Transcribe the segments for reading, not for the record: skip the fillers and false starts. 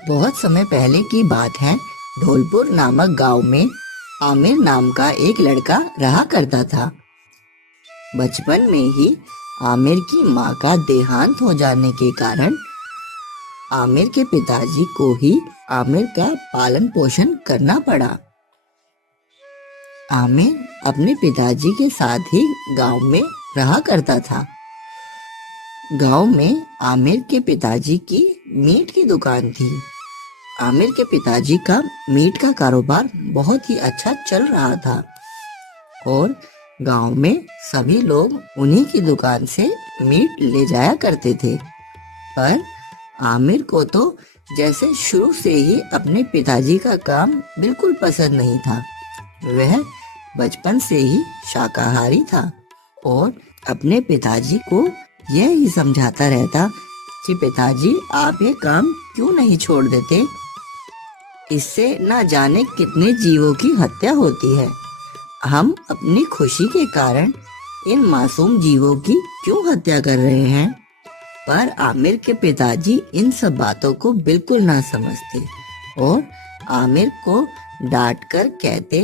बहुत समय पहले की बात है। धौलपुर नामक गांव में आमिर नाम का एक लड़का रहा करता था। बचपन में ही आमिर की माँ का देहांत हो जाने के कारण आमिर के पिताजी को ही आमिर का पालन पोषण करना पड़ा। आमिर अपने पिताजी के साथ ही गांव में रहा करता था। गांव में आमिर के पिताजी की मीट की दुकान थी। आमिर के पिताजी का मीट का कारोबार बहुत ही अच्छा चल रहा था और गांव में सभी लोग उन्हीं की दुकान से मीट ले जाया करते थे। पर आमिर को तो जैसे शुरू से ही अपने पिताजी का काम बिल्कुल पसंद नहीं था। वह बचपन से ही शाकाहारी था और अपने पिताजी को यह ही समझाता रहता कि पिताजी आप ये काम क्यों नहीं छोड़ देते, इससे न जाने कितने जीवों की हत्या होती है। हम अपनी खुशी के कारण इन मासूम जीवों की क्यों हत्या कर रहे हैं। पर आमिर के पिताजी इन सब बातों को बिल्कुल ना समझते और आमिर को डांट कर कहते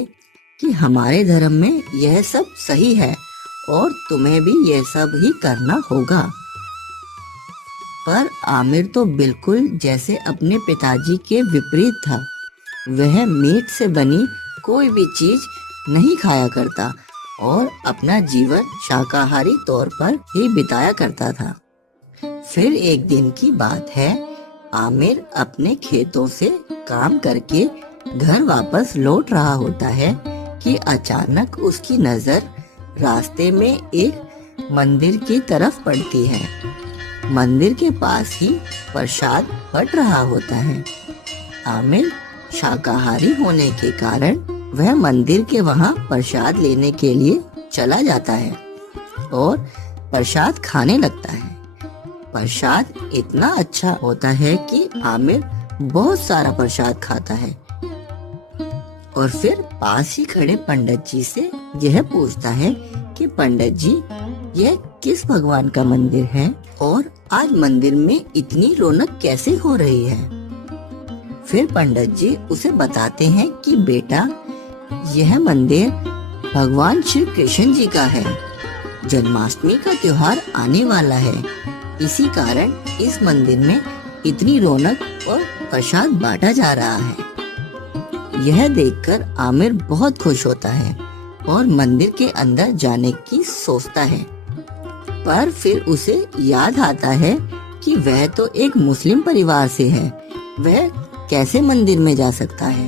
कि हमारे धर्म में यह सब सही है और तुम्हें भी यह सब ही करना होगा। पर आमिर तो बिल्कुल जैसे अपने पिताजी के विपरीत था। वह मीट से बनी कोई भी चीज नहीं खाया करता और अपना जीवन शाकाहारी तौर पर ही बिताया करता था। फिर एक दिन की बात है, आमिर अपने खेतों से काम करके घर वापस लौट रहा होता है कि अचानक उसकी नजर रास्ते में एक मंदिर की तरफ पड़ती है। मंदिर के पास ही प्रसाद बट रहा होता है। आमिर शाकाहारी होने के कारण वह मंदिर के वहां प्रसाद लेने के लिए चला जाता है और प्रसाद खाने लगता है। प्रसाद इतना अच्छा होता है कि आमिर बहुत सारा प्रसाद खाता है और फिर पास ही खड़े पंडित जी से यह पूछता है कि पंडित जी, यह किस भगवान का मंदिर है और आज मंदिर में इतनी रौनक कैसे हो रही है। फिर पंडित जी उसे बताते हैं कि बेटा, यह मंदिर भगवान श्री कृष्ण जी का है। जन्माष्टमी का त्योहार आने वाला है, इसी कारण इस मंदिर में इतनी रौनक और प्रसाद बांटा जा रहा है। यह देखकर आमिर बहुत खुश होता है और मंदिर के अंदर जाने की सोचता है। पर फिर उसे याद आता है कि वह तो एक मुस्लिम परिवार से है, वह कैसे मंदिर में जा सकता है।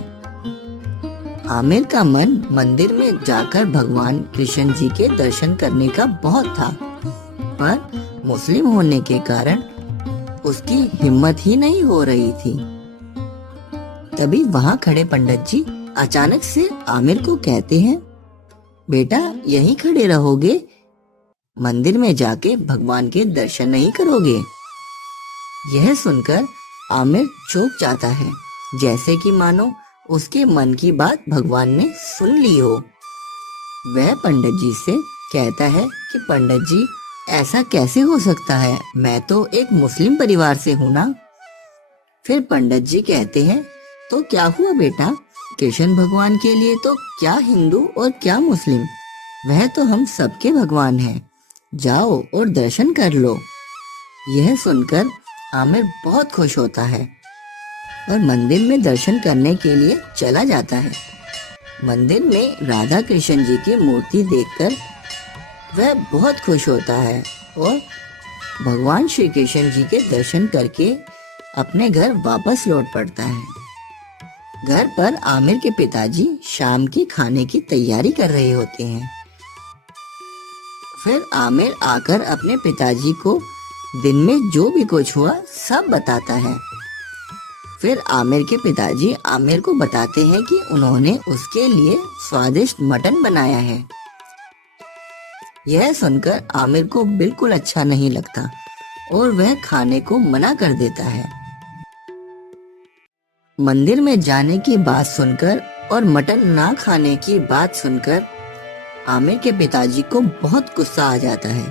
आमिर का मन मंदिर में जाकर भगवान कृष्ण जी के दर्शन करने का बहुत था, पर मुस्लिम होने के कारण उसकी हिम्मत ही नहीं हो रही थी। तभी वहां खड़े पंडित जी अचानक से आमिर को कहते हैं, बेटा यहीं खड़े रहोगे, मंदिर में जाके भगवान के दर्शन नहीं करोगे। यह सुनकर आमिर चौंक जाता है, जैसे कि मानो उसके मन की बात भगवान ने सुन ली हो। वह पंडित जी से कहता है कि पंडित जी, ऐसा कैसे हो सकता है, मैं तो एक मुस्लिम परिवार से हूँ ना। फिर पंडित जी कहते हैं, तो क्या हुआ बेटा, कृष्ण भगवान के लिए तो क्या हिंदू और क्या मुस्लिम, वह तो हम सबके भगवान हैं, जाओ और दर्शन कर लो। यह सुनकर आमिर बहुत खुश होता है और मंदिर में दर्शन करने के लिए चला जाता है। मंदिर में राधा कृष्ण जी की मूर्ति देखकर वह बहुत खुश होता है और भगवान श्री कृष्ण जी के दर्शन करके अपने घर वापस लौट पड़ता है। घर पर आमिर के पिताजी शाम की खाने की तैयारी कर रहे होते हैं। फिर आमिर आकर अपने पिताजी को दिन में जो भी कुछ हुआ सब बताता है। फिर आमिर के पिताजी आमिर को बताते हैं कि उन्होंने उसके लिए स्वादिष्ट मटन बनाया है। यह सुनकर आमिर को बिल्कुल अच्छा नहीं लगता और वह खाने को मना कर देता है। मंदिर में जाने की बात सुनकर और मटन ना खाने की बात सुनकर आमिर के पिताजी को बहुत गुस्सा आ जाता है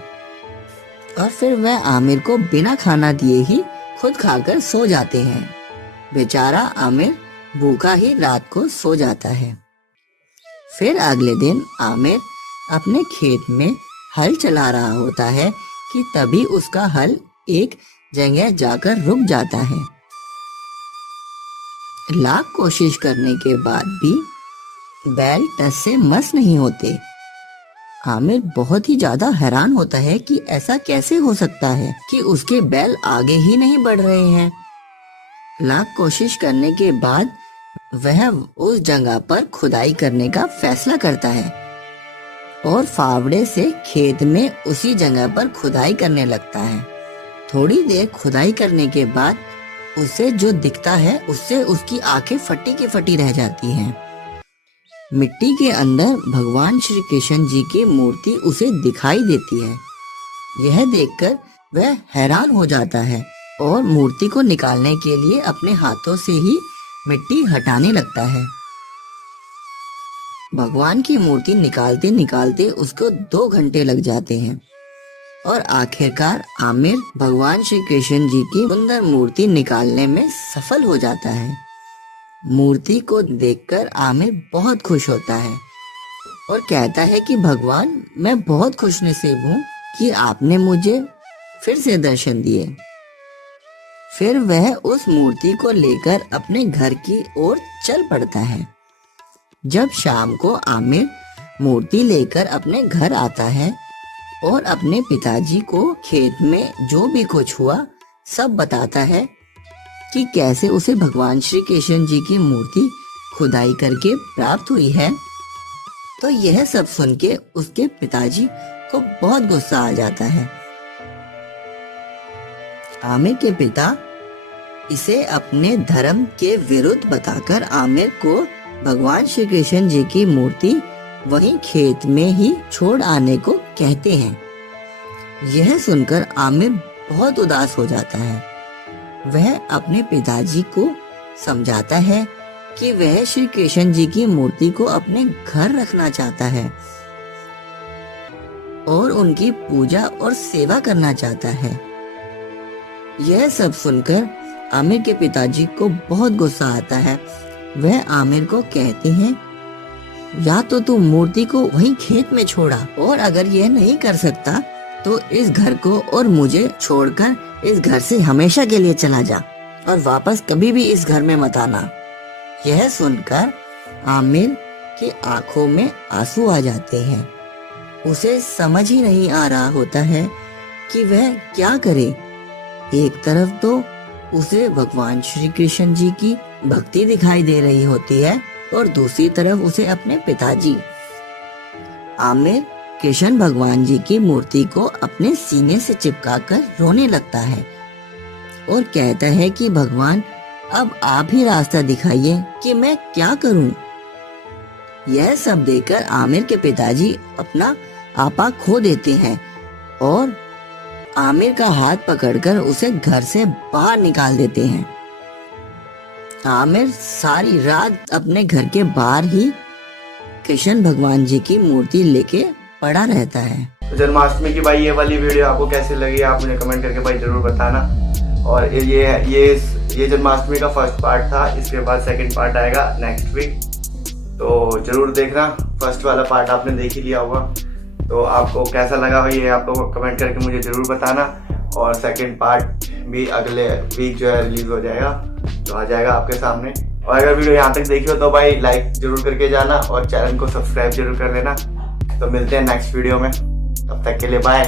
और फिर वह आमिर को बिना खाना दिए ही खुद खाकर सो जाते हैं। बेचारा आमिर भूखा ही रात को सो जाता है। फिर अगले दिन आमिर अपने खेत में हल चला रहा होता है कि तभी उसका हल एक जगह जाकर रुक जाता है। लाख कोशिश करने के बाद भी बैल टस से मस नहीं होते। आमिर बहुत ही ज्यादा हैरान होता है कि ऐसा कैसे हो सकता है कि उसके बैल आगे ही नहीं बढ़ रहे हैं। लाख कोशिश करने के बाद वह उस जगह पर खुदाई करने का फैसला करता है और फावड़े से खेत में उसी जगह पर खुदाई करने लगता है। थोड़ी देर खुदाई करने के बाद उसे जो दिखता है उससे उसकी आंखें फटी की फटी रह जाती हैं। मिट्टी के अंदर भगवान श्री कृष्ण जी की मूर्ति उसे दिखाई देती है। यह देखकर वह हैरान हो जाता है और मूर्ति को निकालने के लिए अपने हाथों से ही मिट्टी हटाने लगता है। भगवान की मूर्ति निकालते निकालते उसको 2 घंटे लग जाते हैं और आखिरकार आमिर भगवान श्री कृष्ण जी की सुंदर मूर्ति निकालने में सफल हो जाता है। मूर्ति को देखकर आमिर बहुत खुश होता है और कहता है कि भगवान, मैं बहुत खुशनसीब हूँ कि आपने मुझे फिर से दर्शन दिए। फिर वह उस मूर्ति को लेकर अपने घर की ओर चल पड़ता है। जब शाम को आमिर मूर्ति लेकर अपने घर आता है और अपने पिताजी को खेत में जो भी कुछ हुआ सब बताता है कि कैसे उसे भगवान श्री कृष्ण जी की मूर्ति खुदाई करके प्राप्त हुई है, तो यह सब सुन के उसके पिताजी को बहुत गुस्सा आ जाता है। आमिर के पिता इसे अपने धर्म के विरुद्ध बताकर आमिर को भगवान श्री कृष्ण जी की मूर्ति वहीं खेत में ही छोड़ आने को कहते हैं। यह सुनकर आमिर बहुत उदास हो जाता है। वह अपने पिताजी को समझाता है कि वह श्री कृष्ण जी की मूर्ति को अपने घर रखना चाहता है और उनकी पूजा और सेवा करना चाहता है। यह सब सुनकर आमिर के पिताजी को बहुत गुस्सा आता है। वह आमिर को कहते हैं, या तो तू मूर्ति को वहीं खेत में छोड़ा, और अगर यह नहीं कर सकता तो इस घर को और मुझे छोड़कर इस घर से हमेशा के लिए चला जा और वापस कभी भी इस घर में मत आना। यह सुनकर आमिर की आंखों में आंसू आ जाते हैं। उसे समझ ही नहीं आ रहा होता है कि वह क्या करे। एक तरफ तो उसे भगवान श्री कृष्ण जी की भक्ति दिखाई दे रही होती है और दूसरी तरफ उसे अपने पिताजी। आमिर कृष्ण भगवान जी की मूर्ति को अपने सीने से चिपकाकर रोने लगता है और कहता है कि भगवान, अब आप ही रास्ता दिखाइए कि मैं क्या करूं। यह सब देखकर आमिर के पिताजी अपना आपा खो देते हैं और आमिर का हाथ पकड़कर उसे घर से बाहर निकाल देते हैं। आमिर सारी रात अपने घर के बाहर ही कृष्ण भगवान जी की मूर्ति लेके पड़ा रहता है। तो जन्माष्टमी की भाई ये वाली वीडियो आपको कैसी लगी आप मुझे कमेंट करके भाई जरूर बताना। और ये जन्माष्टमी का फर्स्ट पार्ट था, इसके बाद सेकंड पार्ट आएगा नेक्स्ट वीक, तो जरूर देखना। फर्स्ट वाला पार्ट आपने देख ही लिया होगा, तो आपको कैसा लगा हो ये आपको कमेंट करके मुझे जरूर बताना। और सेकंड पार्ट भी अगले वीक जो है रिलीज हो जाएगा, तो आ जाएगा आपके सामने। और अगर वीडियो यहाँ तक देखी हो तो भाई लाइक जरूर करके जाना और चैनल को सब्सक्राइब जरूर कर लेना। तो मिलते हैं नेक्स्ट वीडियो में, तब तक के लिए बाय।